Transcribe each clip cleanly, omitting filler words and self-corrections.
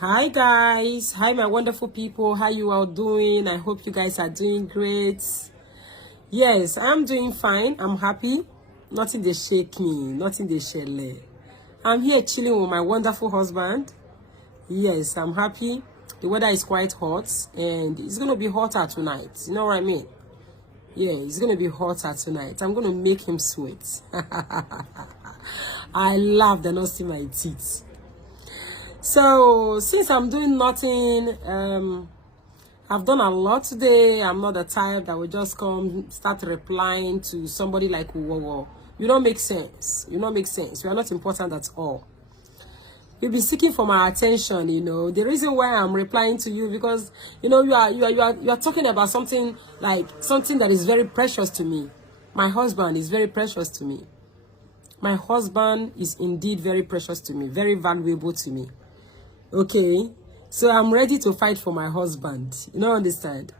Hi guys, hi my wonderful people, how you all doing? I hope you guys are doing great. Yes, I'm doing fine. I'm happy. Nothing they shake me, nothing they shell. I'm here chilling with my wonderful husband. Yes, I'm happy. The weather is quite hot and it's gonna be hotter tonight. You know what I mean? Yeah, it's gonna be hotter tonight. I'm gonna make him sweat. I love the not see my teeth. So since I'm doing nothing, I've done a lot today. I'm not the type that will just come start replying to somebody like whoa. You don't make sense. You don't make sense. You are not important at all. You'll be seeking for my attention, you know. The reason why I'm replying to you because you know you are talking about something that is very precious to me. My husband is very precious to me. My husband is indeed very precious to me, very valuable to me. Okay, so I'm ready to fight for my husband. You don't understand?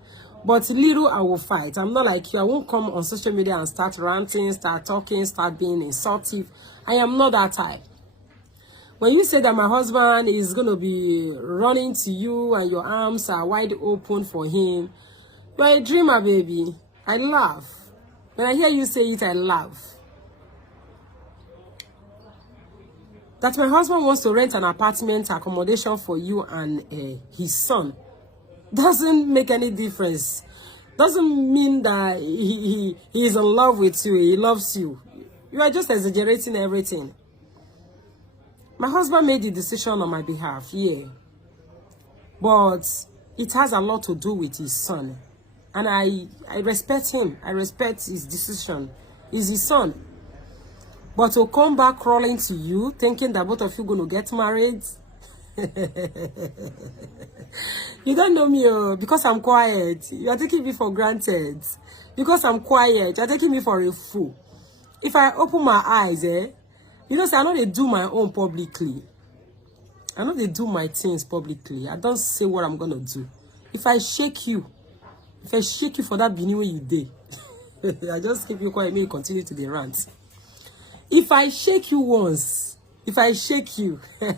But little I will fight. I'm not like you. I won't come on social media and start ranting, start talking, start being insultive. I am not that type. When you say that my husband is going to be running to you and your arms are wide open for him, you're a dreamer, baby. I laugh. When I hear you say it, I laugh. That my husband wants to rent an apartment accommodation for you and his son doesn't make any difference. Doesn't mean that he is in love with you. He loves you. You are just exaggerating everything. My husband made the decision on my behalf, yeah. But it has a lot to do with his son. And I respect him. I respect his decision. He's his son. But to come back crawling to you, thinking that both of you going to get married, you don't know me because I'm quiet. You are taking me for granted. Because I'm quiet, you are taking me for a fool. If I open my eyes, because I know they do my own publicly. I know they do my things publicly. I don't say what I'm going to do. If I shake you for that Benin way you did, I just keep you quiet, me continue to the rant. If I shake you once, if I shake you, hey,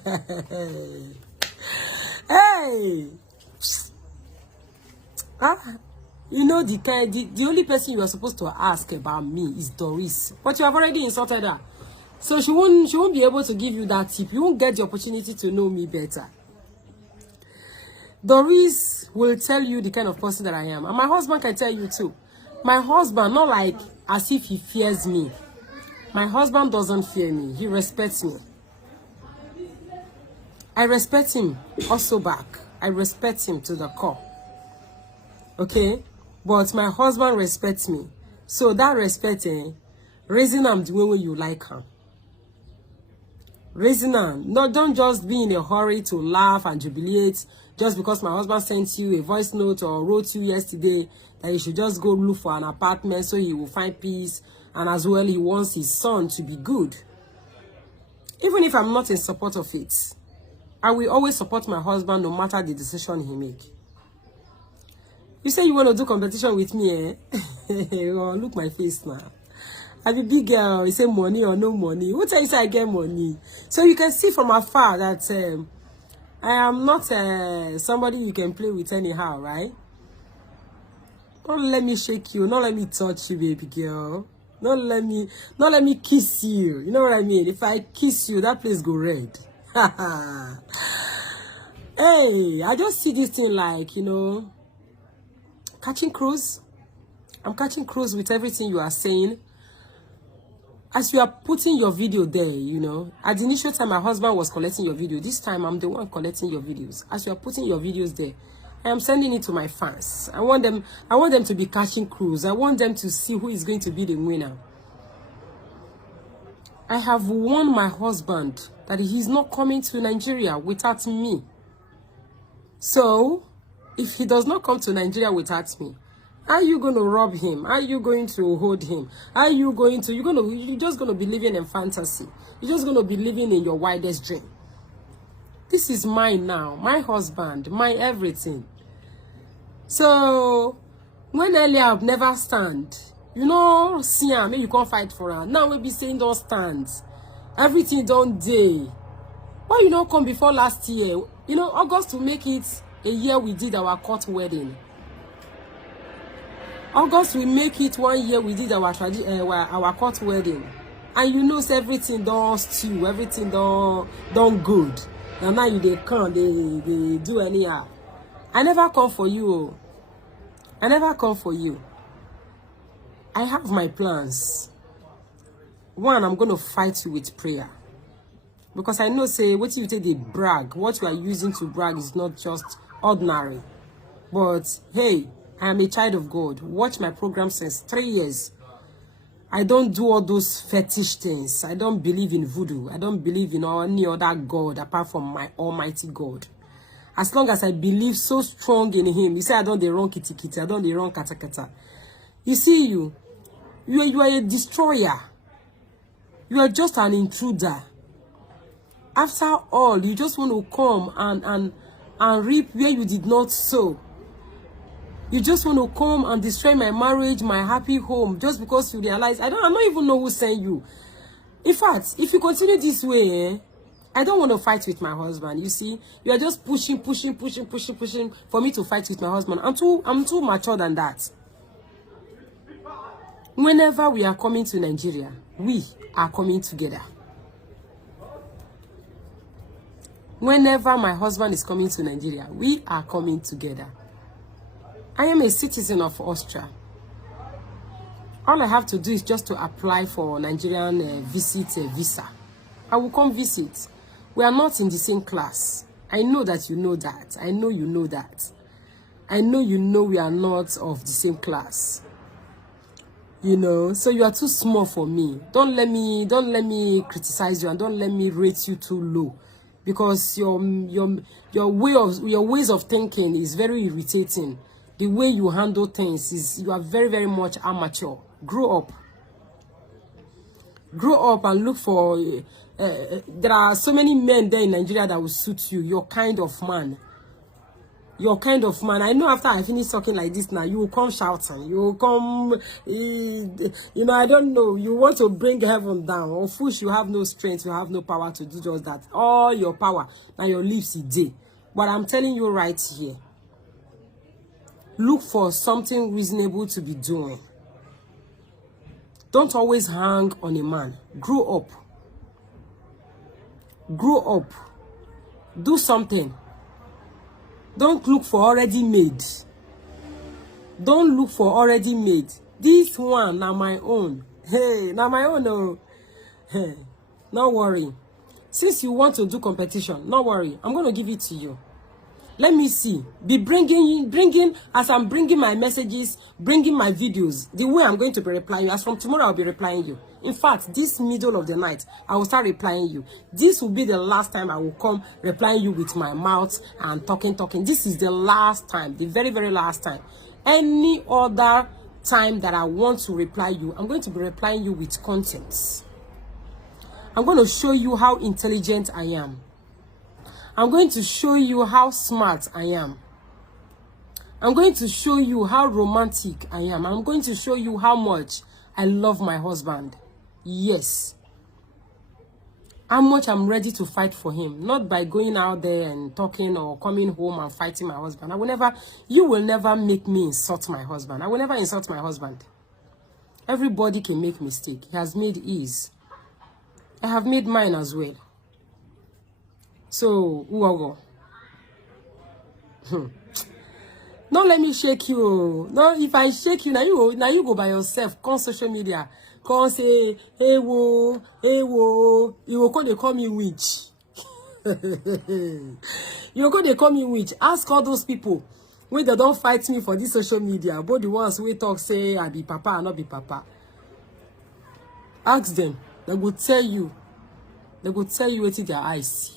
you know the only person you are supposed to ask about me is Doris, but you have already insulted her, so she won't be able to give you that tip. You won't get the opportunity to know me better. Doris will tell you the kind of person that I am, and my husband can tell you too. My husband, not like as if he fears me. My husband doesn't fear me. He respects me. I respect him also back. I respect him to the core. Okay? But my husband respects me. So that respect, raising him the way you like him. Raising him. No, don't just be in a hurry to laugh and jubilate just because my husband sent you a voice note or wrote you yesterday that you should just go look for an apartment so he will find peace. And as well, he wants his son to be good. Even if I'm not in support of it, I will always support my husband no matter the decision he make. You say you want to do competition with me, Oh, look my face now. I'm a big girl. You say money or no money. Who tell you say I get money? So you can see from afar that I am not somebody you can play with anyhow, right? Don't let me shake you. Don't let me touch you, baby girl. Don't let me kiss you. You know what I mean? If I kiss you, that place go red. Hey, I just see this thing like, you know, catching cruise. I'm catching cruise with everything you are saying. As you are putting your video there, you know, at the initial time my husband was collecting your video. This time I'm the one collecting your videos. As you are putting your videos there, I am sending it to my fans. I want them to be catching cruise. I want them to see who is going to be the winner. I have warned my husband that he's not coming to Nigeria without me. So, if he does not come to Nigeria without me, how are you going to rob him? How are you going to hold him? How are you going to, you're just going to be living in fantasy. You're just going to be living in your wildest dream. This is mine now, my husband, my everything. So, when Eliab never stand, you know, see him, you can't fight for her. Now we be saying those stands. Everything don't day. Why you not come before last year? You know, August will make it a year we did our court wedding. August will make it 1 year we did our court wedding. And you know, everything done stew, everything done good. And now they come, they do anyhow. I never come for you. I never come for you. I have my plans. One, I'm going to fight you with prayer. Because I know, say, what you take the brag, what you are using to brag is not just ordinary. But, hey, I am a child of God. Watch my program since 3 years. I don't do all those fetish things. I don't believe in voodoo. I don't believe in any other God apart from my almighty God. As long as I believe so strong in him. You say I don't the wrong kitty kitty. I don't the wrong kata kata. You see, you are a destroyer. You are just an intruder. After all, you just want to come and reap where you did not sow. You just want to come and destroy my marriage, my happy home, just because you realize, I don't even know who sent you. In fact, if you continue this way, I don't want to fight with my husband. You see, you are just pushing for me to fight with my husband. I'm too mature than that. Whenever we are coming to Nigeria, we are coming together. Whenever my husband is coming to Nigeria, we are coming together. I am a citizen of Austria. All I have to do is just to apply for Nigerian visa. I will come visit. We are not in the same class. I know that you know that. I know you know that. I know you know we are not of the same class. You know, so you are too small for me. Don't let me criticize you, and don't let me rate you too low. Because your ways of thinking is very irritating. The way you handle things is, you are very, very much amateur. Grow up. Grow up and look for, there are so many men there in Nigeria that will suit you. Your kind of man. Your kind of man. I know after I finish talking like this now, you will come shouting. You will come, you know, I don't know. You want to bring heaven down. Or push, you have no strength. You have no power to do just that. All your power. Now your lips is day. But I'm telling you right here. Look for something reasonable to be doing. Don't always hang on a man. Grow up. Grow up. Do something. Don't look for already made. Don't look for already made. This one, now my own. Hey, now my own. Oh. Hey, not worry. Since you want to do competition, not worry. I'm going to give it to you. Let me see. Be bringing, as I'm bringing my messages, bringing my videos, the way I'm going to be replying you. As from tomorrow, I'll be replying you. In fact, this middle of the night, I will start replying you. This will be the last time I will come replying you with my mouth and talking. This is the last time, the very, very last time. Any other time that I want to reply you, I'm going to be replying you with contents. I'm going to show you how intelligent I am. I'm going to show you how smart I am. I'm going to show you how romantic I am. I'm going to show you how much I love my husband. Yes. How much I'm ready to fight for him. Not by going out there and talking or coming home and fighting my husband. You will never make me insult my husband. I will never insult my husband. Everybody can make mistake. He has made his. I have made mine as well. So, Uogo. Don't let me shake you. No, if I shake you, now you go by yourself. Come social media. Come say, hey wo. You will go, they call me witch. You will go, they call me witch. Ask all those people. When they don't fight me for this social media. Both the ones who talk say, I be papa and not be papa. Ask them. They will tell you. They will tell you what their eyes see.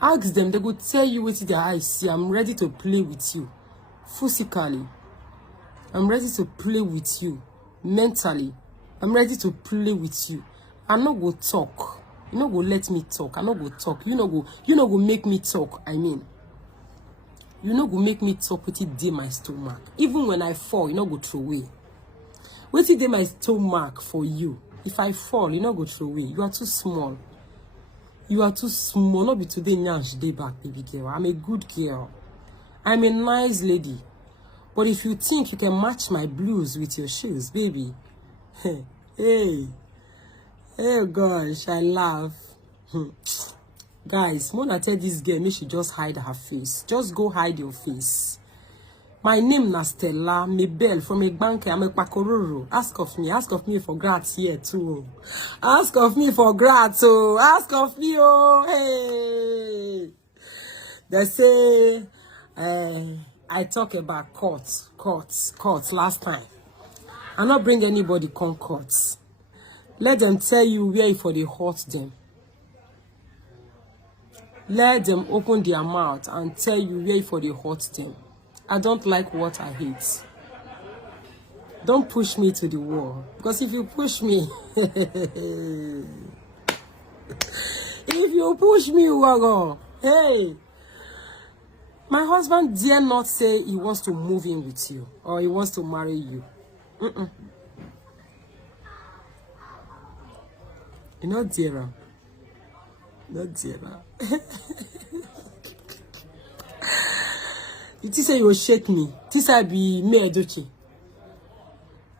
Ask them, they will tell you what their eyes see. I'm ready to play with you physically. I'm ready to play with you mentally. I'm ready to play with you. I'm not go talk. You know go let me talk. I'm not go talk. You know go make me talk. I mean, you know go make me talk with it in my stomach. Even when I fall, you know go throw away. What it in my stomach for you? If I fall, you not go throw away. You are too small. You are too small. Not be today, nyash day back, baby girl. I'm a good girl. I'm a nice lady. But if you think you can match my blues with your shoes, baby, hey, oh gosh, I laugh. Guys, when I tell this girl, make she just hide her face. Just go hide your face. My name na Stella Mabel from a bank. I'm a Pakororo. Ask of me for grats here too. Ask of me for grats, oh. Ask of me, oh, hey. They say, I talk about courts last time. I not bring anybody come courts. Let them tell you where for they hurt them. Let them open their mouth and tell you where for they hurt them. I don't like what I hate. Don't push me to the wall. Because if you push me, if you push me, Wago, hey, my husband dare not say he wants to move in with you or he wants to marry you. You know, dear. Not dear. You say you will shake me. This I be me Edochi.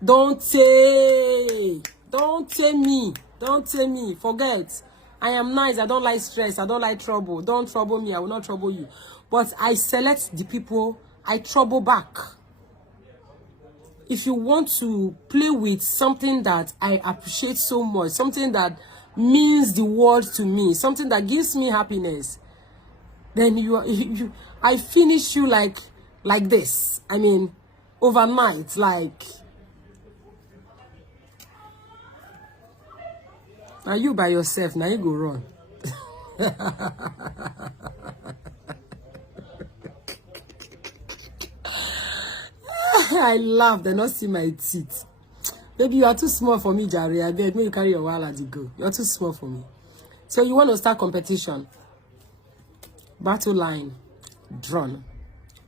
Don't say me. Don't say me. Forget. I am nice. I don't like stress. I don't like trouble. Don't trouble me. I will not trouble you. But I select the people I trouble back. If you want to play with something that I appreciate so much, something that means the world to me, something that gives me happiness, then I finish you like this. I mean, overnight, like. Now you by yourself, now you go run. I laugh, they not see my teeth. Baby, you are too small for me, Jare. I beg, may you carry your while as you go. You are too small for me. So you want to start competition. Battle line drawn.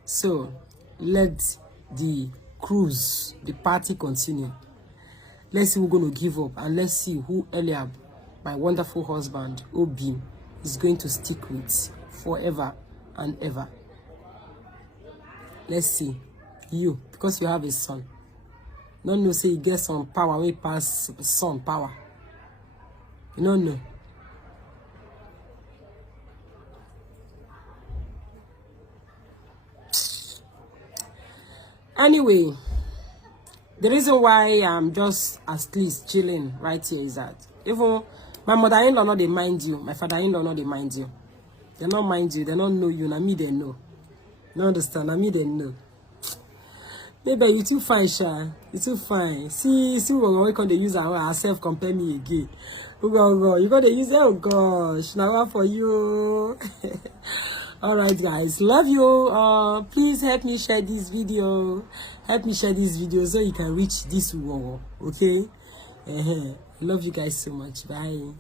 So let the cruise, the party continue. Let's see who's going to give up, and let's see who Eliab, my wonderful husband, Obi, is going to stick with forever and ever. Let's see. You, because you have a son. Don't know, say you get some power, we pass son power. You don't know. Anyway, the reason why I'm just at least chilling right here is that even my mother-in-law not they mind you, my father-in-law not they mind you. They not mind you, they don't know you, na me they know. You understand? Na me they know. Maybe you too fine, Sha. You too fine. See what we can use ourselves compare me again. Oh, you gotta use it. Oh gosh, now for you. All right, guys, love you. Please help me share this video. Help me share this video so you can reach this wall. Okay. Love you guys so much. Bye.